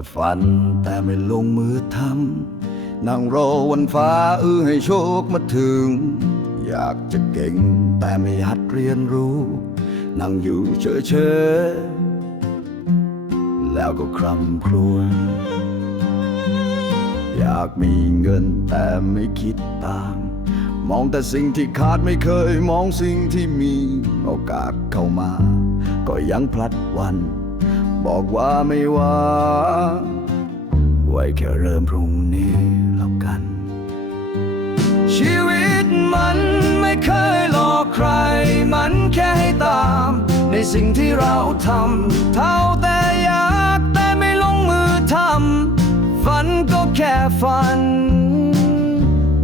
แต่ฝันแต่ไม่ลงมือทำนั่งรอวันฟ้าเอื้อให้โชคมาถึง อยากจะเก่งแต่ไม่หัดเรียนรู้ นั่งอยู่เฉยๆแล้วก็คร่ำครวญอยากมีเงินแต่ไม่คิดตามมองแต่สิ่งที่ขาดไม่เคยมองสิ่งที่มีโอกาสเข้ามา ก็ยังพลัดวัน บอกว่าไม่ว่า ไว้แค่เริ่มพรุ่งนี้แล้วกัน ชีวิตมันไม่เคยหลอกใคร มันแค่ให้ตาม ในสิ่งที่เราทำเท่าแต่อยากแต่ไม่ลงมือทำฝันก็แค่ฝัน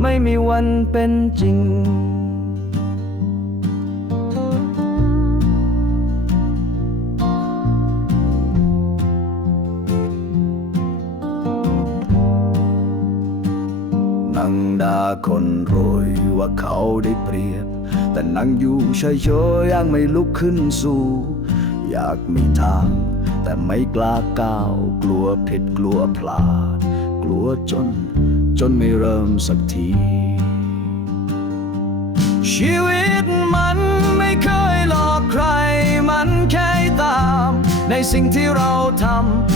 ไม่มีวันเป็นจริง นั่งด่าคนรวยว่าเขาได้เปรียบ แต่นั่งอยู่เฉยๆยังไม่ลุกขึ้นสู้ อยากมีทาง แต่ไม่กล้าก้าว กลัวผิดกลัวพลาด กลัวจน จนไม่เริ่มสักที ชีวิตมันไม่เคยหลอกใคร มันแค่ตาม ในสิ่งที่เราทำ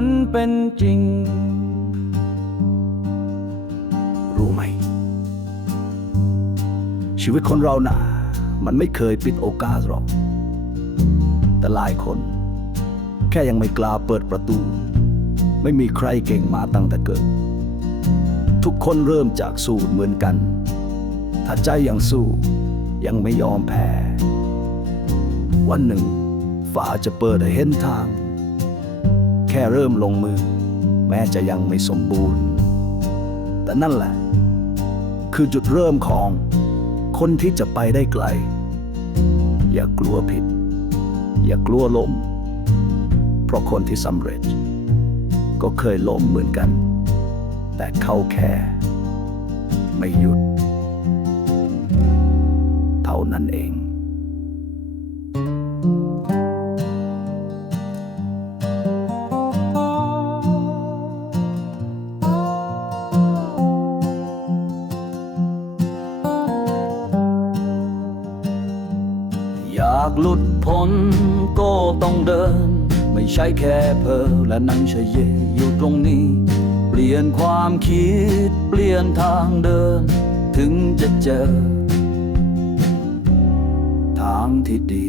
มันเป็นจริง รู้ไหม ชีวิตคนเรานะ่ะ มันไม่เคยปิดโอกาสหรอก แต่หลายคน แค่ยังไม่กล้าเปิดประตู ไม่มีใครเก่งมาตั้งแต่เกิด ทุกคนเริ่มจากสูตรเหมือนกัน ถ้าใจยังสู้ยังไม่ยอมแพ้ วันหนึ่งฟ้าจะเปิดให้เห็นทาง ค่เริ่มลงมือ แม้จะยังไม่สมบูรณ์ แต่นั่นแหละ คือจุดเริ่มของคนที่จะไปได้ไกล อย่ากลัวผิด อย่ากลัวล้ม เพราะคนที่สำเร็จ ก็เคยล้มเหมือนกัน แต่เขาแค่ ไม่หยุด เท่านั้นเองากหลุดพ้นก็ต้องเดิน ไม่ใช่แค่เพอและนั่งเฉยอยู่ตรงนี้ เปลี่ยนความคิดเปลี่ยนทางเดิน ถึงจะเจอ ทางที่ดี